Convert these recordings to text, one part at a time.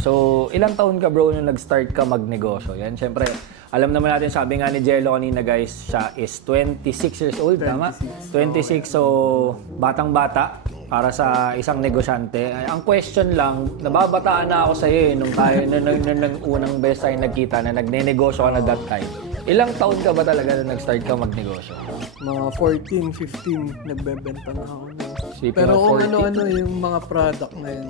So, ilang taon ka bro nung nag-start ka magnegosyo? Yan, syempre, alam naman natin, sabi nga ni Jello kanina guys, siya is 26 years old, tama? 26, so batang-bata para sa isang negosyante. Ay, ang question lang, nababataan na ako sa iyo nung tayo, nung unang beses tayo nagkita na nagne-negosyo ka na that time. Ilang taon ka ba talaga nung nag-start ka magnegosyo? Mga 14, 15, nagbebenta na ako. Sipin Pero mo, kung 40? ano-ano yung mga product na yun.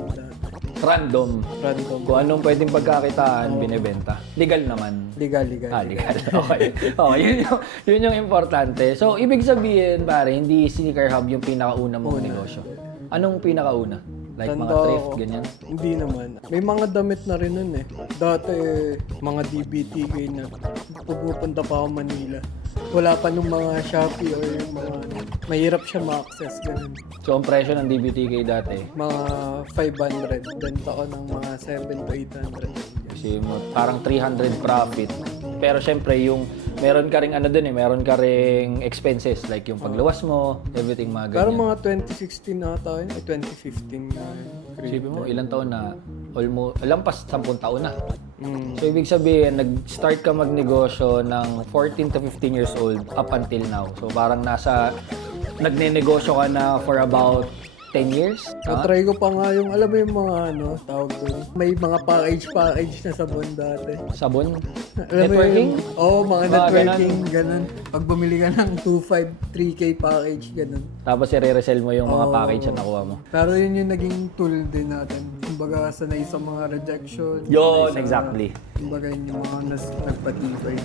Random. Random. Kung anong pwedeng pagkakitaan, binibenta. Legal naman. Legal. Legal. Okay. Okay, yun yung importante. So, ibig sabihin, pare, hindi Sneaker Hub yung pinakauna mong negosyo. Anong pinakauna? Like mga Tanda thrift, ako. ganyan? Hindi naman. May mga damit na rin nun eh. Dati mga DBTK na pupunta pa ako Manila. Wala pa nung mga Shopee or yung mga mahirap siya ma-access ganun. So, ang presyo ng DBTK dati, Mga 500. Benta ko ng mga 7 to 800. kasi parang 300 profit. Pero syempre, yung meron ka ring ano dun meron ka ring expenses like yung pagluwas mo, everything mga Pero ganyan. mga 2016 na ata yun. 2015 na yun. Isipin mo, ilang taon na? Almost, lampas 10 taon na. Mm. So, ibig sabihin, nag-start ka magnegosyo ng 14 to 15 years old up until now. So, parang nagne-negosyo ka na for about 10 years? Natry ko pa nga yung, alam mo yung mga tawag doon. May mga package na sabon dati. Sabon? Alam mo Networking? yung- Oo, mga Mga networking, ganun. Pag bumili ka ng 2.5, 3K package, ganun. Tapos i-resell mo yung mga package na nakuha mo. Pero yun yung naging tool din natin. Kumbaga, sanay sa mga rejection. Yun, sanay sa- exactly. Kumbaga, yun yung mga nagpatibay.